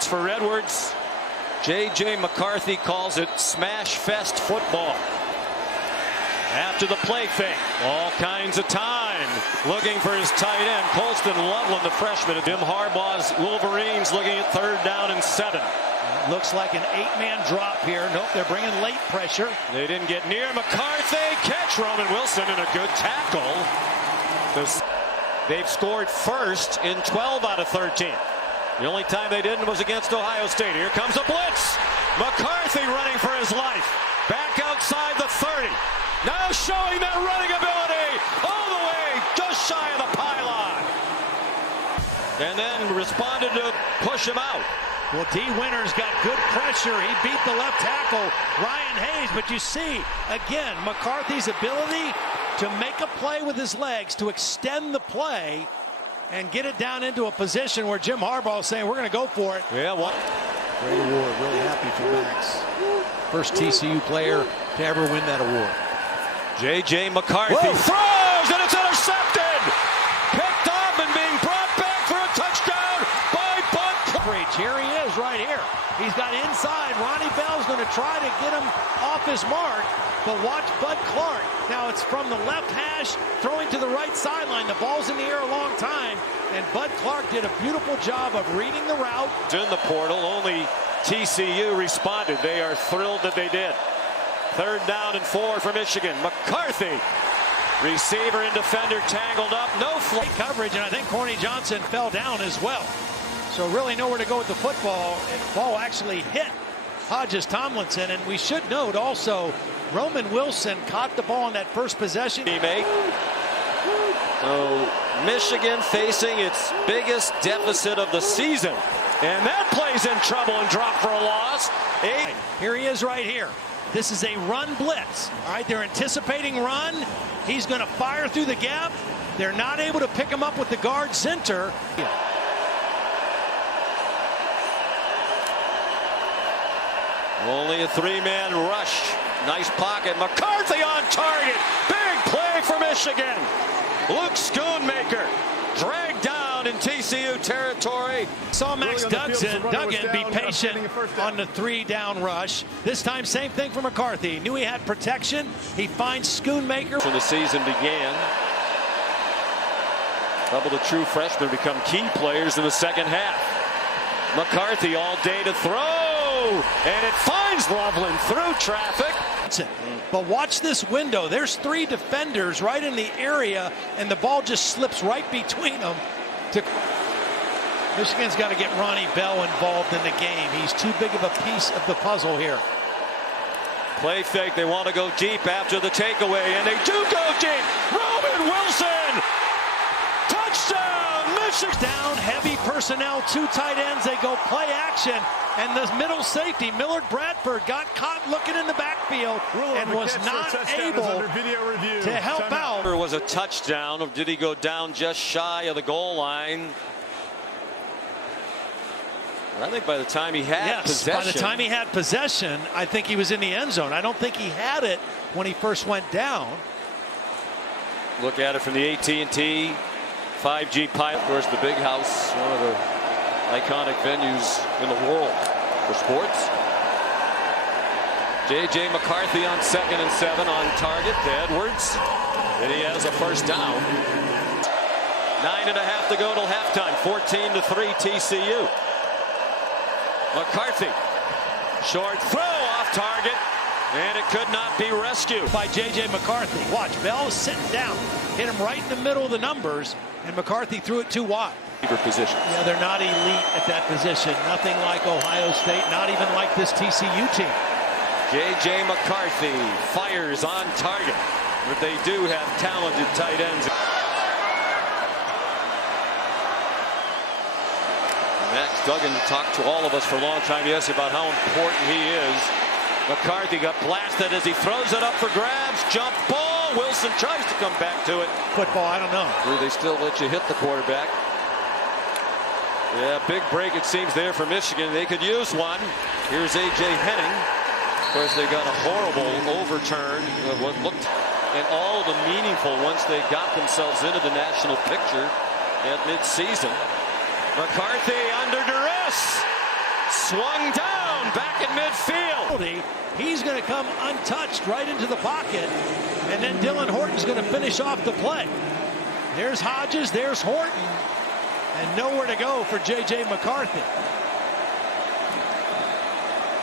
For Edwards, JJ McCarthy calls it Smash Fest football. After the play fake, all kinds of time, looking for his tight end, Colston Loveland, the freshman. Jim Harbaugh's Wolverines looking at 3rd down and 7. Looks like an 8-man drop here. Nope, they're bringing late pressure. They didn't get near McCarthy. Catch Roman Wilson and a good tackle. They've scored first in 12 out of 13. The only time they didn't was against Ohio State. Here comes a blitz. McCarthy running for his life. Back outside the 30. Now showing that running ability all the way just shy of the pylon. And then responded to push him out. Well, D. Winters got good pressure. He beat the left tackle, Ryan Hayes. But you see, again, McCarthy's ability to make a play with his legs, to extend the play, and get it down into a position where Jim Harbaugh is saying, we're going to go for it. Yeah, what? Great award. Really happy for Max. First TCU player to ever win that award. JJ McCarthy throws, and it's intercepted. Picked up and being brought back for a touchdown by Bud Clark. Here he is right here. He's got inside. Ronnie Bell's going to try to get him off his mark, but watch Bud Clark. Now it's from the left hash, throwing to the right sideline. The ball's in the air a long time, and Bud Clark did a beautiful job of reading the route. In the portal, only TCU responded. They are thrilled that they did. 3rd down and 4 for Michigan. McCarthy, receiver and defender tangled up. No flight coverage, and I think Corny Johnson fell down as well. So really nowhere to go with the football. And the ball actually hit Hodges Tomlinson. And we should note also, Roman Wilson caught the ball on that first possession. So Michigan facing its biggest deficit of the season. And that play's in trouble and dropped for a loss. Here he is right here. This is a run blitz. All right, they're anticipating run. He's going to fire through the gap. They're not able to pick him up with the guard center. Only a 3-man rush. Nice pocket. McCarthy on target. Big play for Michigan. Luke Schoonmaker dragged down in TCU territory. Saw Max Duggan be patient on the 3-down rush. This time, same thing for McCarthy. Knew he had protection. He finds Schoonmaker. When the season began, couple of true freshmen become key players in the second half. McCarthy all day to throw, and it finds Loveland through traffic. But watch this window. There's 3 defenders right in the area, and the ball just slips right between them. Michigan's got to get Ronnie Bell involved in the game. He's too big of a piece of the puzzle here. Play fake. They want to go deep after the takeaway, and they do go deep. Roman Wilson! Touchdown! Michigan! Down, heavy personnel, 2 tight ends. They go play action, and the middle safety, Millard Bradford, got caught looking in the backfield and was not able to help out. It was a touchdown, or did he go down just shy of the goal line? I think by the time he had possession. By the time he had possession, I think he was in the end zone. I don't think he had it when he first went down. Look at it from the AT&T 5G pilot. Of course, the Big House, one of the iconic venues in the world for sports. JJ McCarthy on 2nd and 7 on target to Edwards. And he has a first down. 9.5 to go till halftime. 14-3 TCU. McCarthy, short throw off target, and it could not be rescued by JJ McCarthy. Watch, Bell is sitting down, hit him right in the middle of the numbers, and McCarthy threw it too wide. Position. Yeah, they're not elite at that position. Nothing like Ohio State, not even like this TCU team. JJ McCarthy fires on target, but they do have talented tight ends. Max Duggan talked to all of us for a long time yesterday about how important he is. McCarthy got blasted as he throws it up for grabs. Jump ball. Wilson tries to come back to it. Football, I don't know. Do they still let you hit the quarterback? Yeah, big break it seems there for Michigan. They could use one. Here's A.J. Henning. Of course, they got a horrible overturn of what looked, and all of the meaningful once they got themselves into the national picture at midseason. McCarthy under duress. swung down back in midfield. He's going to come untouched right into the pocket, and then Dylan Horton's going to finish off the play. There's Hodges, there's Horton, and nowhere to go for JJ McCarthy.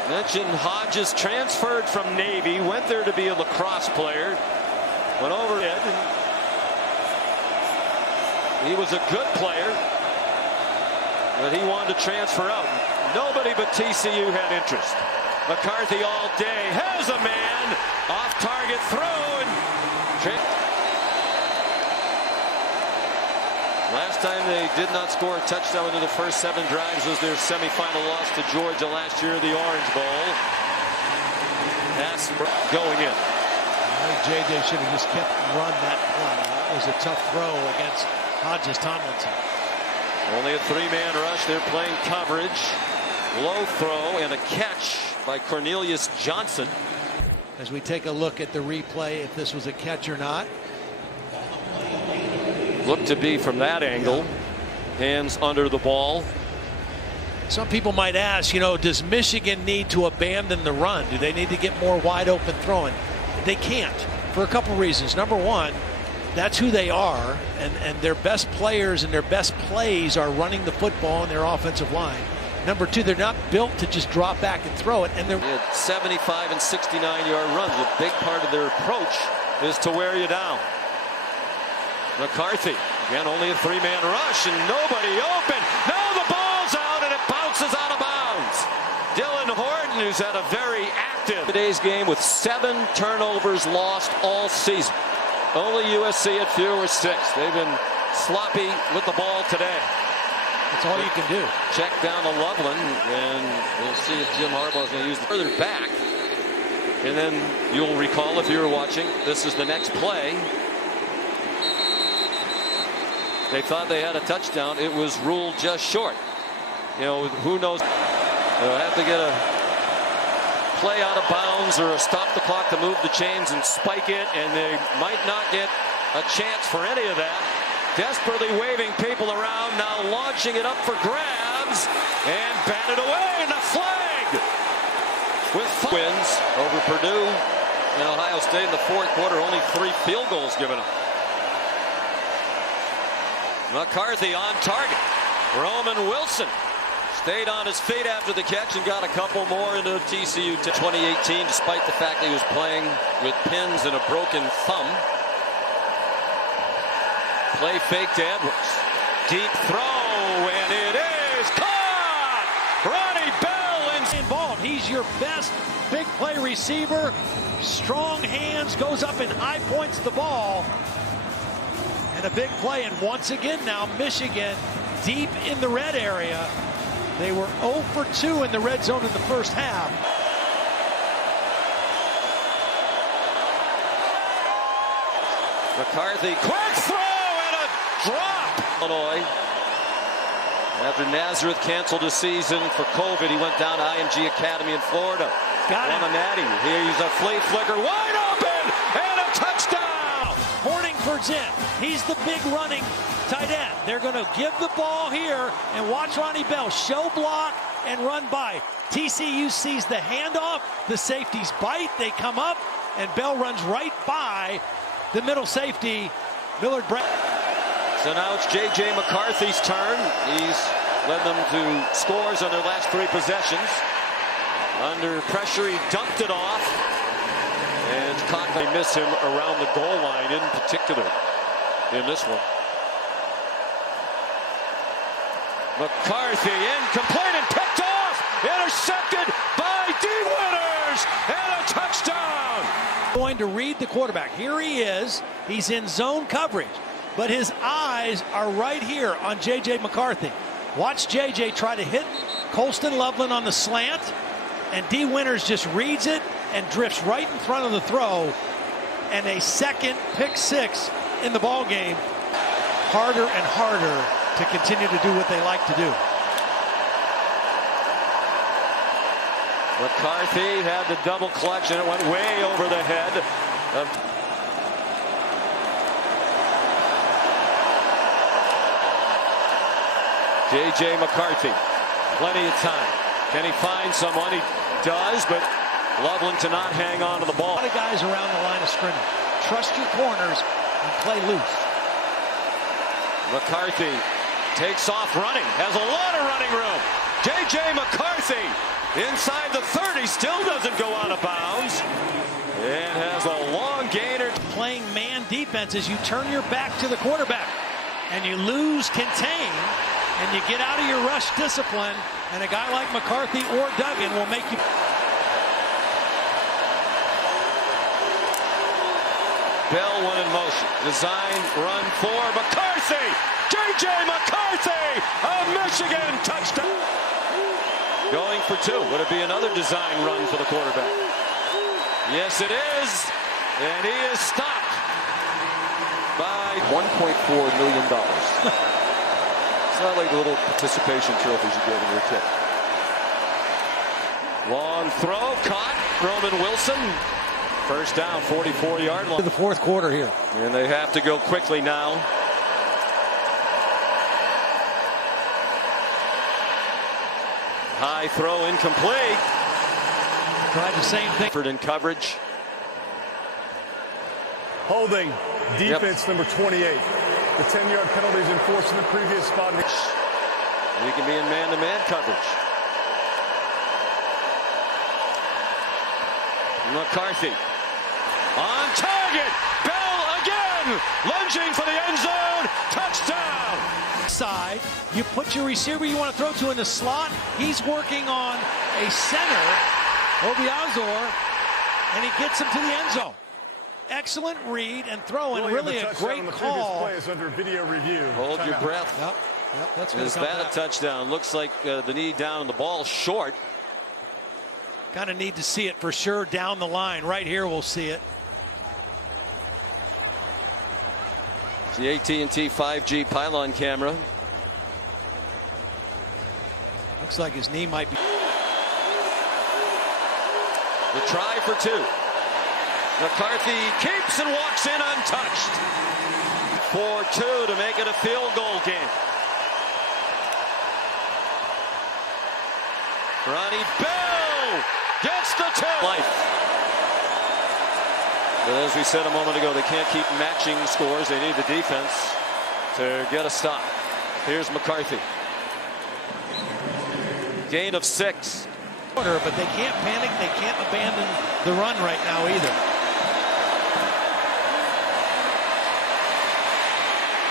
Mentioned Hodges transferred from Navy, went there to be a lacrosse player, went over it. He was a good player, but he wanted to transfer out. Nobody but TCU had interest. McCarthy all day has a man, off target throw, and last time they did not score a touchdown in the first 7 drives was their semifinal loss to Georgia last year, the Orange Bowl. Pass going in. I think JJ should have just kept run that play. That was a tough throw against Hodges Tomlinson. Only a 3-man rush. They're playing coverage. Low throw and a catch by Cornelius Johnson. As we take a look at the replay, if this was a catch or not. Looked to be from that angle. Hands under the ball. Some people might ask, you know, does Michigan need to abandon the run? Do they need to get more wide open throwing? They can't, for a couple reasons. Number one, that's who they are, and their best players and their best plays are running the football in their offensive line. Number two, they're not built to just drop back and throw it. And they're 75 and 69-yard runs. A big part of their approach is to wear you down. McCarthy, again, only a 3-man rush, and nobody open. Now the ball's out, and it bounces out of bounds. Dylan Horton, who's had a very active today's game with 7 turnovers lost all season. Only USC at fewer 6. They've been sloppy with the ball today. That's all you can do. Check down to Loveland, and we'll see if Jim Harbaugh is going to use the further back. And then you'll recall, if you were watching, this is the next play. They thought they had a touchdown. It was ruled just short. You know, who knows? They'll have to get a play out of bounds or a stop the clock to move the chains and spike it, and they might not get a chance for any of that. Desperately waving people around, now launching it up for grabs, and batted away, and a flag! With wins over Purdue and Ohio State in the fourth quarter, only 3 field goals given up. McCarthy on target. Roman Wilson stayed on his feet after the catch and got a couple more into TCU to 2018, despite the fact that he was playing with pins and a broken thumb. Play fake to Edwards. Deep throw, and it is caught! Ronnie Bell involved. He's your best big play receiver. Strong hands, goes up and high points the ball. And a big play, and once again now Michigan deep in the red area. They were 0 for 2 in the red zone in the first half. McCarthy, quick throw and a drop. Illinois. After Nazareth canceled his season for COVID, he went down to IMG Academy in Florida. Got him. Won a natty. Here's a flea flicker, wide open, and a touchdown. Horningford's in. He's the big running tight end. They're going to give the ball here, and watch Ronnie Bell show block and run by. TCU sees the handoff. The safeties bite. They come up, and Bell runs right by the middle safety, Millard Brown. So now it's JJ McCarthy's turn. He's led them to scores on their last 3 possessions. Under pressure, he dumped it off. And caught. They miss him around the goal line in particular in this one. McCarthy incomplete and picked off. Intercepted by D. Winters. And a touchdown. Going to read the quarterback. Here he is. He's in zone coverage. But his eyes are right here on JJ McCarthy. Watch JJ try to hit Colston Loveland on the slant. And D. Winters just reads it and drifts right in front of the throw. And a second pick 6 in the ball game. Harder and harder to continue to do what they like to do. McCarthy had the double clutch, and it went way over the head of JJ McCarthy. Plenty of time. Can he find someone? He does, but Loveland to not hang on to the ball. A lot of guys around the line of scrimmage. Trust your corners and play loose. McCarthy takes off running, has a lot of running room. JJ McCarthy inside the 30, still doesn't go out of bounds, and has a long gainer. Playing man defense is you turn your back to the quarterback and you lose contain and you get out of your rush discipline, and a guy like McCarthy or Duggan will make you. Bell went in motion. Design run for McCarthy. JJ McCarthy, a Michigan touchdown. Going for two. Would it be another design run for the quarterback? Yes, it is. And he is stopped by $1.4 million. It's not like the little participation trophies you get when you're a kid. long throw, caught. Roman Wilson. First down, 44-yard line. The fourth quarter here. And they have to go quickly now. High throw, incomplete. Tried the same thing. In coverage. Holding, defense number 28. The 10-yard penalty is enforced in the previous spot. We can be in man-to-man coverage. McCarthy on target. Bell again, lunging for the end zone. Touchdown. Side, you put your receiver you want to throw to in the slot. He's working on a center, Obiazor, and he gets him to the end zone. Excellent read and throw, and really a great call. Play is under video review. Hold your breath. Yep, that's Is that a touchdown? Looks like the knee down and the ball short. Kind of need to see it for sure down the line. Right here we'll see it. It's the AT&T 5G pylon camera. Looks like his knee might be. The try for two. McCarthy keeps and walks in untouched. 4-2 to make it a field goal game. Ronnie Bell gets the two. But as we said a moment ago, they can't keep matching scores. They need the defense to get a stop. Here's McCarthy. Gain of 6. But they can't panic. They can't abandon the run right now either.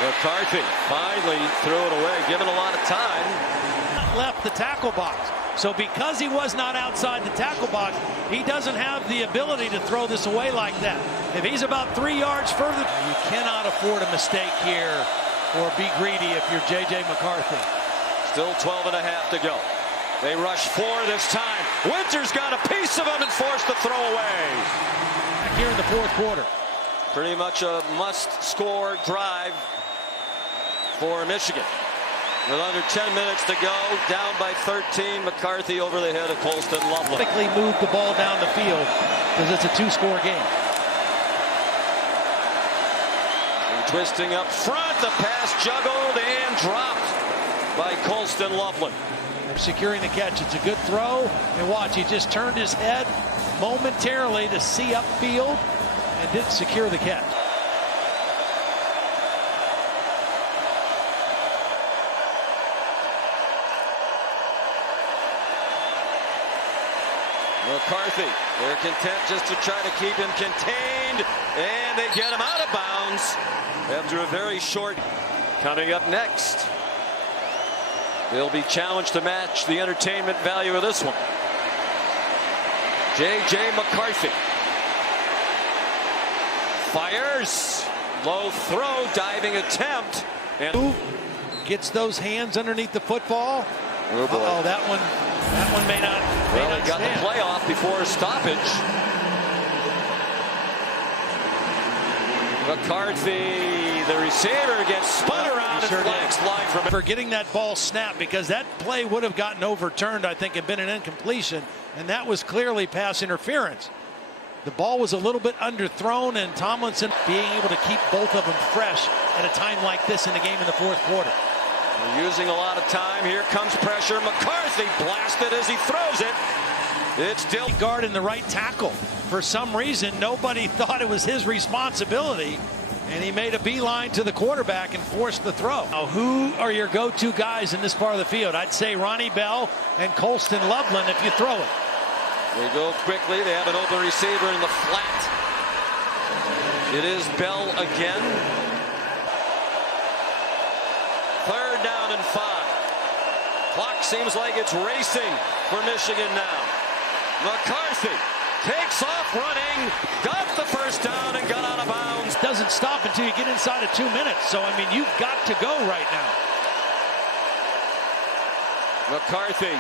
McCarthy finally threw it away, given a lot of time. Left the tackle box. So because he was not outside the tackle box, he doesn't have the ability to throw this away like that. If he's about 3 yards further, you cannot afford a mistake here or be greedy if you're JJ McCarthy. Still 12 and a half to go. They rush 4 this time. Winters got a piece of him and forced the throw away. Back here in the fourth quarter. Pretty much a must-score drive for Michigan. With under 10 minutes to go, down by 13, McCarthy over the head of Colston Loveland. Quickly moved the ball down the field because it's a 2-score game. And twisting up front, the pass juggled and dropped by Colston Loveland. Securing the catch. It's a good throw. And watch, he just turned his head momentarily to see upfield and didn't secure the catch. McCarthy, they're content just to try to keep him contained, and they get him out of bounds after a very short. Coming up next, they'll be challenged to match the entertainment value of this one. JJ McCarthy fires, low throw, diving attempt, and gets those hands underneath the football. Oh boy. Uh-oh, that one may not. Well, he got stand. the playoff before stoppage. McCarthy, the receiver, gets spun around and flags flying from it. For getting that ball snapped, because that play would have gotten overturned, I think, and been an incompletion, and that was clearly pass interference. The ball was a little bit underthrown, and Tomlinson being able to keep both of them fresh at a time like this in the game in the fourth quarter. They're using a lot of time. Here comes pressure. McCarthy blasted as he throws it. It's still guard in the right tackle. For some reason, nobody thought it was his responsibility, and he made a beeline to the quarterback and forced the throw. Now, who are your go-to guys in this part of the field? I'd say Ronnie Bell and Colston Loveland if you throw it. They go quickly. They have an open receiver in the flat. It is Bell again. 3rd down and 5. Clock seems like it's racing for Michigan now. McCarthy takes off running, got the first down and got out of bounds. Doesn't stop until you get inside of 2 minutes. So, I mean, you've got to go right now. McCarthy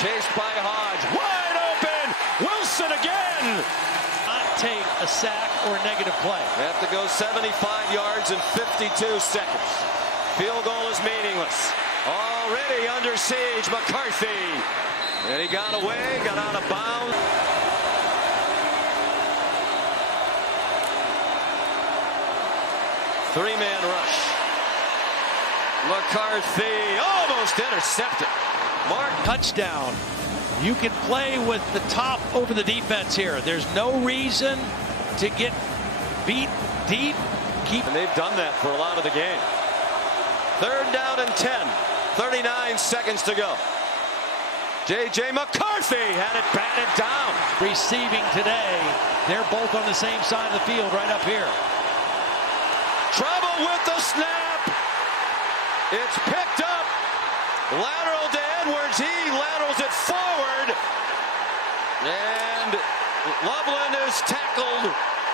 chased by Hodge. Wide open. Wilson again. Not take a sack or a negative play. They have to go 75 yards in 52 seconds. Field goal is meaningless. Already under siege, McCarthy. And he got away, got out of bounds. Three-man rush. McCarthy almost intercepted. Mark Touchdown. You can play with the top over the defense here. There's no reason to get beat deep. And they've done that for a lot of the game. 3rd down and 10. 39 seconds to go. JJ McCarthy had it batted down. Receiving today. They're both on the same side of the field right up here. Trouble with the snap. It's picked up. Lateral to Edwards. He laterals it forward. And Loveland is tackled